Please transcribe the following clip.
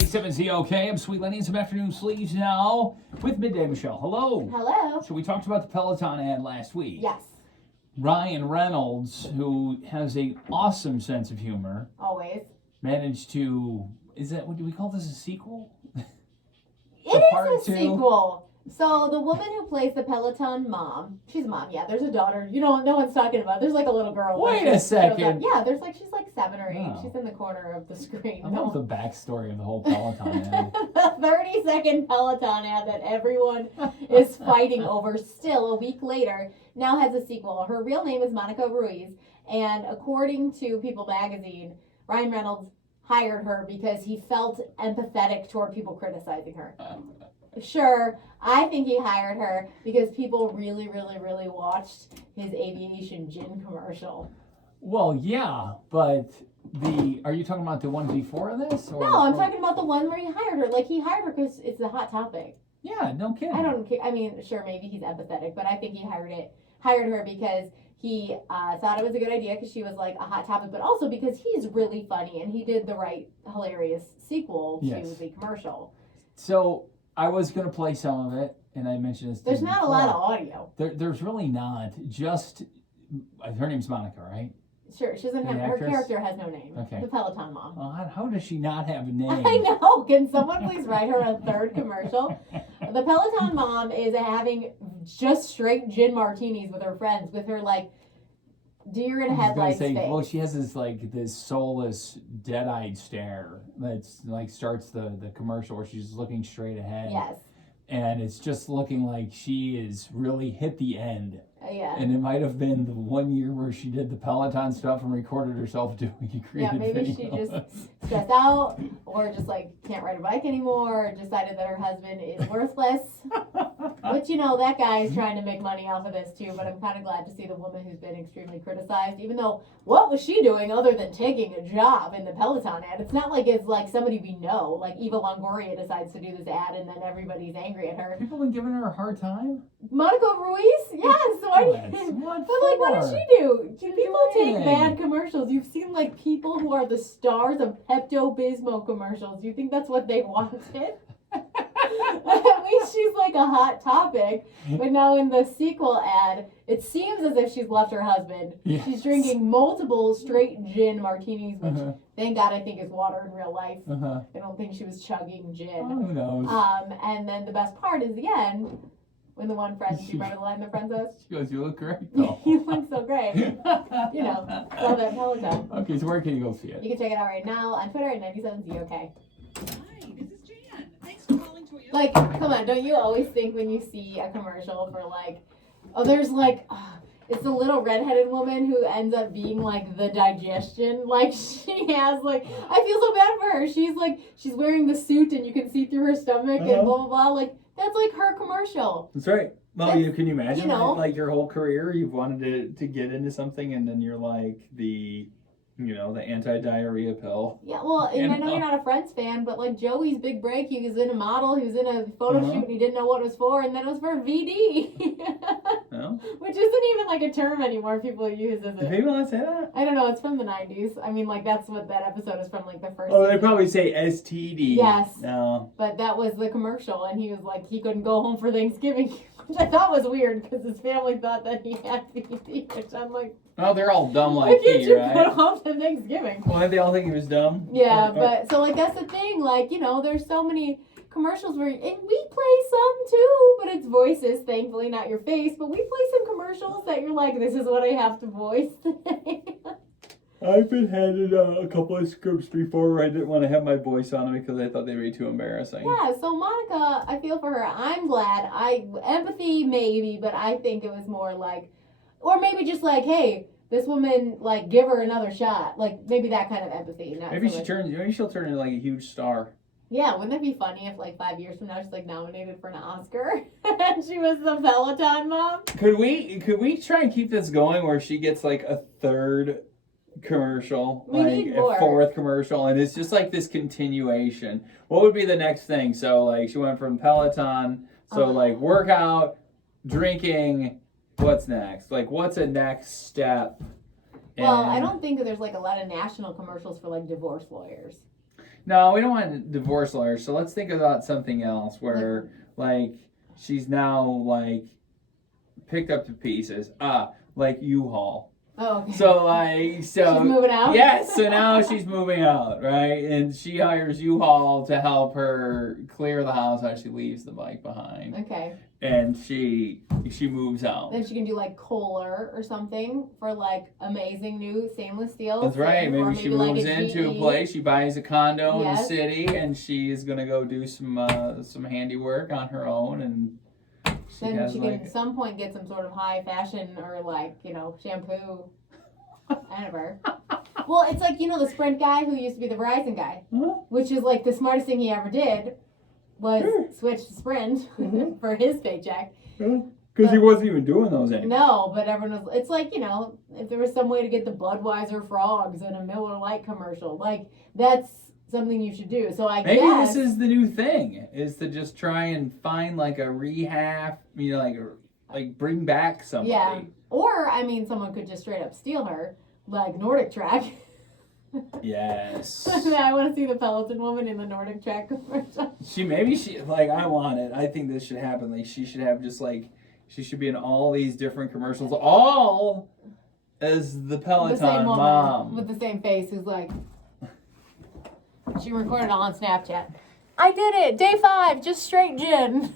97 OK. I'm Sweet Lenny and some afternoon Sleaze now with Midday Michelle. Hello. Hello. So we talked about the Peloton ad last week. Yes. Ryan Reynolds, who has an awesome sense of humor, Always. managed to, what do we call this, a sequel? It is a sequel. So the woman who plays the Peloton Mom, she's a mom, yeah. There's a daughter. You know, no one's talking about. There's like a little girl. Wait a second. Yeah, she's like 7 or 8. Oh. She's in the corner of the screen. I love the backstory of the whole Peloton ad. The 30-second Peloton ad that everyone is fighting over still a week later now has a sequel. Her real name is Monica Ruiz, and according to People magazine, Ryan Reynolds hired her because he felt empathetic toward people criticizing her. Sure, I think he hired her because people really, really, really watched his Aviation Gin commercial. Well, yeah, but are you talking about the one before this? No, I'm talking about the one where he hired her. Like, he hired her because it's a hot topic. Yeah, no kidding. I don't care. I mean, sure, maybe he's empathetic, but I think he hired her because he thought it was a good idea because she was like a hot topic, but also because he's really funny and he did the right hilarious sequel to the commercial. So I was going to play some of it, and I mentioned this. There's not a lot of audio. There's really not. Just, her name's Monica, right? Sure, she doesn't have, her character has no name. Okay. The Peloton Mom. How does she not have a name? I know. Can someone please write her a third commercial? The Peloton Mom is having just straight gin martinis with her friends, with her like deer in headlights face. Well, she has this soulless, dead-eyed stare that's like starts the commercial where she's looking straight ahead. Yes. And it's just looking like she is really hit the end. Yeah. And it might have been the 1 year where she did the Peloton stuff and recorded herself doing a creative maybe video. She just stressed out or just like can't ride a bike anymore or decided that her husband is worthless. But you know, that guy is trying to make money off of this too, but I'm kind of glad to see the woman who's been extremely criticized, even though what was she doing other than taking a job in the Peloton ad? It's not like it's like somebody we know, like Eva Longoria decides to do this ad and then everybody's angry at her. People have been giving her a hard time? Monica Ruiz? Yes. What did she do? Can people take bad commercials? You've seen like people who are the stars of Pepto-Bismol commercials. You think that's what they wanted? At least she's like a hot topic. But now in the sequel ad, it seems as if she's left her husband. Yes. She's drinking multiple straight gin martinis, which thank God I think is water in real life. I don't think she was chugging gin. Oh, who knows? And then the best part is the end. When the one friend, she remember the line the friend says? She goes, "You look great, though." You look so great. You know, love that Peloton. Okay, so where can you go see it? You can check it out right now on Twitter at 97ZOK. Hi, this is Jan. Thanks for calling Toyota. Like, come on, don't you always think when you see a commercial for like, there's like, it's the little redheaded woman who ends up being like the digestion. Like she has like, I feel so bad for her. She's like, she's wearing the suit and you can see through her stomach and blah, blah, blah. Like, that's like her commercial. That's right. Well, can you imagine, you know, like your whole career, you've wanted to get into something and then you're like the anti-diarrhea pill. Yeah, well, and I know you're not a Friends fan, but like Joey's big break, he was in a model, he was in a photo shoot, and he didn't know what it was for, and then it was for VD. Which isn't even like a term anymore people use, is it? Do people not say that? I don't know, it's from the 90s. I mean, like, that's what that episode is from, like, the first season. They probably say STD. Yes. No. But that was the commercial, and he was like, he couldn't go home for Thanksgiving, which I thought was weird, because his family thought that he had VD, which I'm like... Oh, they're all dumb like he, right? Why can't you go home for Thanksgiving? Well, they all think he was dumb? Yeah, but, so, like, that's the thing, like, you know, there's so many commercials where, and we play some too, but it's voices, thankfully, not your face, but we play some commercials that you're like, this is what I have to voice today. I've been handed a couple of scripts before where I didn't want to have my voice on them because I thought they were too embarrassing. Yeah, so Monica, I feel for her. I'm glad. Empathy maybe, but I think it was more like, or maybe just like, hey, this woman, like, give her another shot. Like, maybe that kind of empathy. Maybe she'll turn into like a huge star. Yeah, wouldn't that be funny if like 5 years from now she's like nominated for an Oscar and she was the Peloton Mom? Could we try and keep this going where she gets like a third commercial, like a fourth commercial, and it's just like this continuation? What would be the next thing? So like she went from Peloton, so like workout, drinking. What's next? Like what's a next step? Well, I don't think there's like a lot of national commercials for like divorce lawyers. No, we don't want a divorce lawyer. So let's think about something else where, like, she's now, like, picked up to pieces. Like U-Haul. Oh, okay. So, like, She's moving out? Yes, so now she's moving out, right? And she hires U-Haul to help her clear the house while she leaves the bike behind. Okay. And she moves out. Then she can do like Kohler or something for like amazing new stainless steel. That's right. Maybe she moves into a place. She buys a condo in the Yes. city, and she's gonna go do some handiwork on her own, and Then she can at some point get some sort of high fashion or like, shampoo out of her. Well, it's like, the Sprint guy who used to be the Verizon guy, which is like the smartest thing he ever did was switch to Sprint for his paycheck. Because he wasn't even doing those anymore. No, but everyone was, it's like, if there was some way to get the Budweiser frogs in a Miller Lite commercial, like that's something you should do. So Maybe guess this is the new thing, is to just try and find like a rehab, like bring back somebody. Yeah. Or, someone could just straight up steal her, like Nordic Track. Yes. I want to see the Peloton woman in the Nordic Track commercial. I want it. I think this should happen. Like, she should have just like, she should be in all these different commercials, all as the Peloton mom. With the same face who's like, she recorded all on Snapchat. I did it! Day 5, just straight gin.